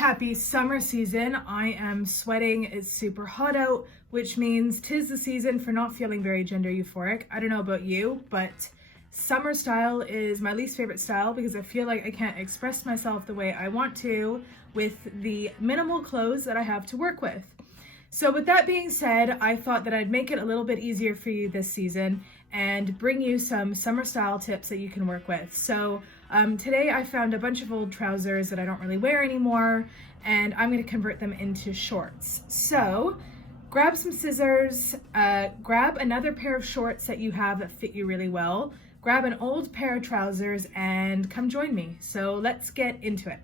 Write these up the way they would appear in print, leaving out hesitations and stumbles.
happy summer season. I am sweating, it's super hot out, which means 'tis the season for not feeling very gender euphoric. I don't know about you, but summer style is my least favorite style because I feel like I can't express myself the way I want to with the minimal clothes that I have to work with. So with that being said, I thought that I'd make it a little bit easier for you this season and bring you some summer style tips that you can work with. So today I found a bunch of old trousers that I don't really wear anymore, and I'm going to convert them into shorts. So grab some scissors, grab another pair of shorts that you have that fit you really well, grab an old pair of trousers, and come join me. So let's get into it.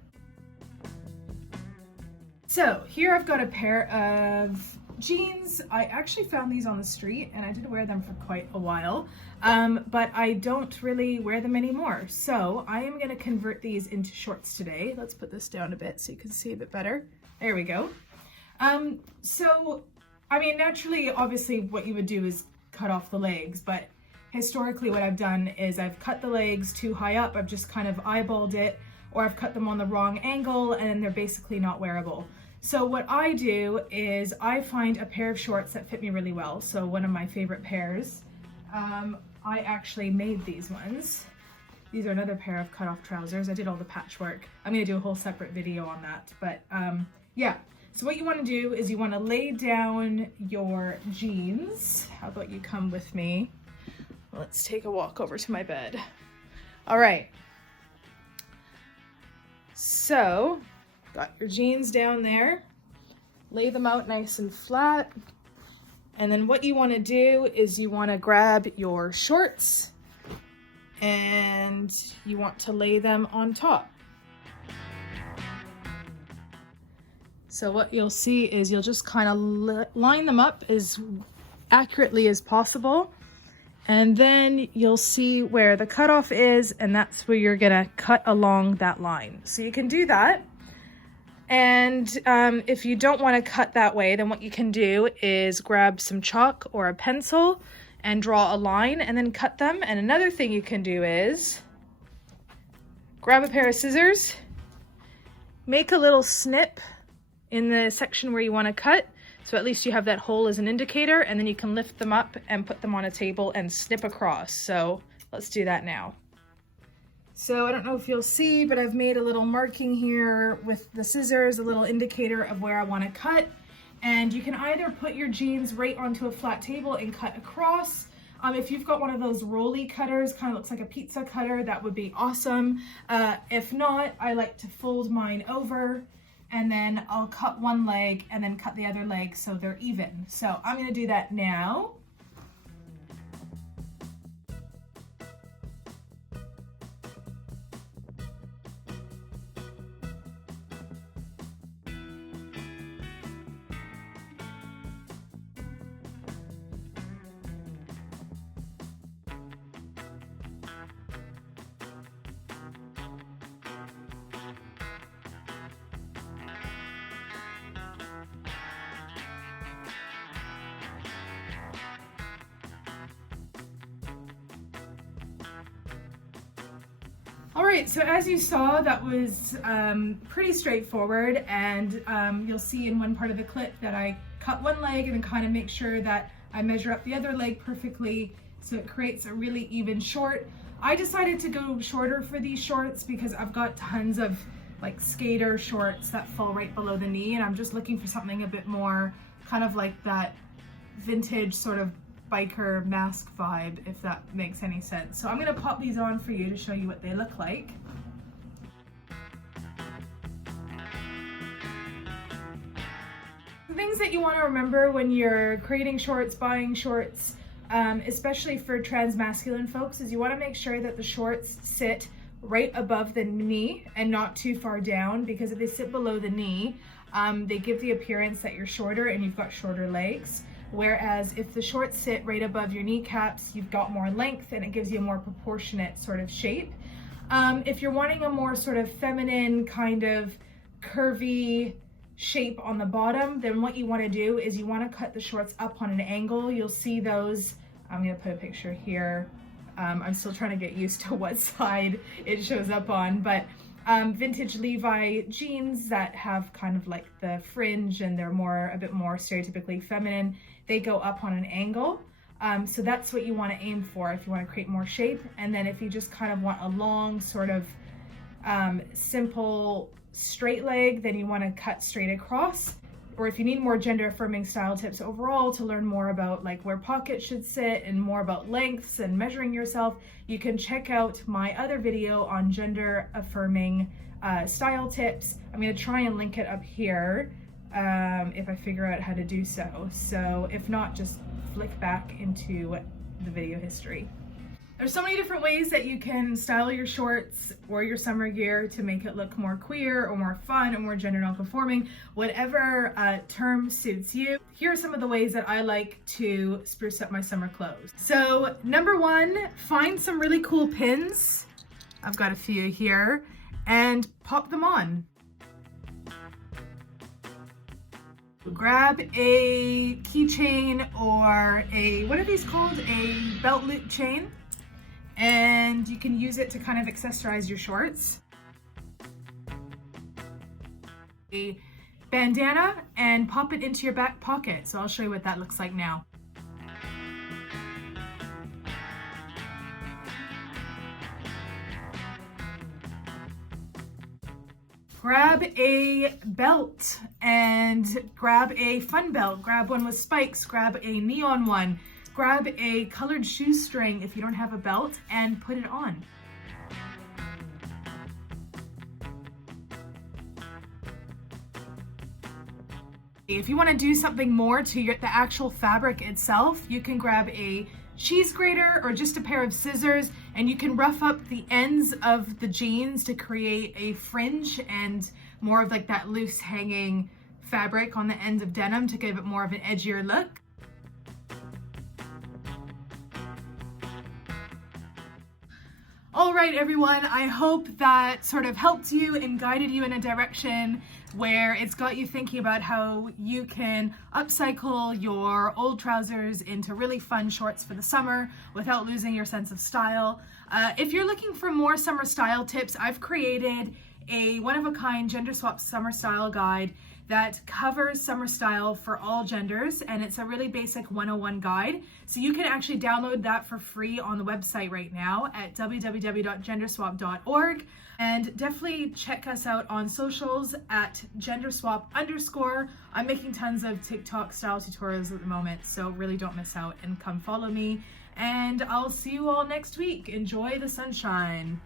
So here I've got a pair of jeans. I actually found these on the street and I did wear them for quite a while, but I don't really wear them anymore. So I am going to convert these into shorts today. Let's put this down a bit so you can see a bit better. There we go. So, I mean, naturally, obviously what you would do is cut off the legs, but historically what I've done is I've cut the legs too high up. I've just kind of eyeballed it, or I've cut them on the wrong angle and they're basically not wearable. So what I do is I find a pair of shorts that fit me really well. So one of my favorite pairs, I actually made these ones. These are another pair of cut off trousers. I did all the patchwork. I'm gonna do a whole separate video on that, but yeah. So what you wanna do is you wanna lay down your jeans. How about you come with me? Let's take a walk over to my bed. All right. So, got your jeans down there, lay them out nice and flat, and then what you want to do is you want to grab your shorts and you want to lay them on top. So what you'll see is you'll just kind of line them up as accurately as possible, and then you'll see where the cutoff is, and that's where you're gonna cut along that line. So you can do that. And if you don't want to cut that way, then what you can do is grab some chalk or a pencil and draw a line and then cut them. And another thing you can do is grab a pair of scissors, make a little snip in the section where you want to cut, so at least you have that hole as an indicator, and then you can lift them up and put them on a table and snip across. So let's do that now. So I don't know if you'll see, but I've made a little marking here with the scissors, a little indicator of where I want to cut. And you can either put your jeans right onto a flat table and cut across. If you've got one of those rolly cutters, kind of looks like a pizza cutter, that would be awesome. If not, I like to fold mine over, and then I'll cut one leg and then cut the other leg so they're even. So I'm going to do that now. All right, so as you saw, that was pretty straightforward, and you'll see in one part of the clip that I cut one leg and then kind of make sure that I measure up the other leg perfectly so it creates a really even short. I decided to go shorter for these shorts because I've got tons of like skater shorts that fall right below the knee, and I'm just looking for something a bit more kind of like that vintage sort of biker mask vibe, if that makes any sense. So I'm going to pop these on for you to show you what they look like. The things that you want to remember when you're creating shorts, buying shorts, especially for transmasculine folks, is you want to make sure that the shorts sit right above the knee and not too far down, because if they sit below the knee, they give the appearance that you're shorter and you've got shorter legs. Whereas if the shorts sit right above your kneecaps, you've got more length and it gives you a more proportionate sort of shape. If you're wanting a more sort of feminine kind of curvy shape on the bottom, then what you want to do is you want to cut the shorts up on an angle. You'll see those. I'm going to put a picture here. I'm still trying to get used to what side it shows up on, but Vintage Levi jeans that have kind of like the fringe and they're a bit more stereotypically feminine. They go up on an angle. So that's what you want to aim for if you want to create more shape. And then if you just kind of want a long sort of simple straight leg, then you want to cut straight across. Or if you need more gender affirming style tips overall to learn more about like where pockets should sit and more about lengths and measuring yourself, you can check out my other video on gender affirming style tips. I'm going to try and link it up here if I figure out how to do so. So if not, just flick back into the video history. There's so many different ways that you can style your shorts or your summer gear to make it look more queer or more fun or more gender non-conforming, whatever term suits you. Here are some of the ways that I like to spruce up my summer clothes. So number one, find some really cool pins. I've got a few here, and pop them on. Grab a keychain or what are these called? A belt loop chain. And you can use it to kind of accessorize your shorts. A bandana and pop it into your back pocket. So I'll show you what that looks like now. Grab a belt and grab a fun belt. Grab one with spikes, grab a neon one. Grab a colored shoestring if you don't have a belt and put it on. If you want to do something more to the actual fabric itself, you can grab a cheese grater or just a pair of scissors, and you can rough up the ends of the jeans to create a fringe and more of like that loose hanging fabric on the ends of denim to give it more of an edgier look. All right, everyone, I hope that sort of helped you and guided you in a direction where it's got you thinking about how you can upcycle your old trousers into really fun shorts for the summer without losing your sense of style. If you're looking for more summer style tips, I've created a one-of-a-kind gender swap summer style guide that covers summer style for all genders, and it's a really basic 101 guide. So you can actually download that for free on the website right now at www.genderswap.org. And definitely check us out on socials at genderswap_. I'm making tons of TikTok style tutorials at the moment, so really don't miss out and come follow me. And I'll see you all next week. Enjoy the sunshine.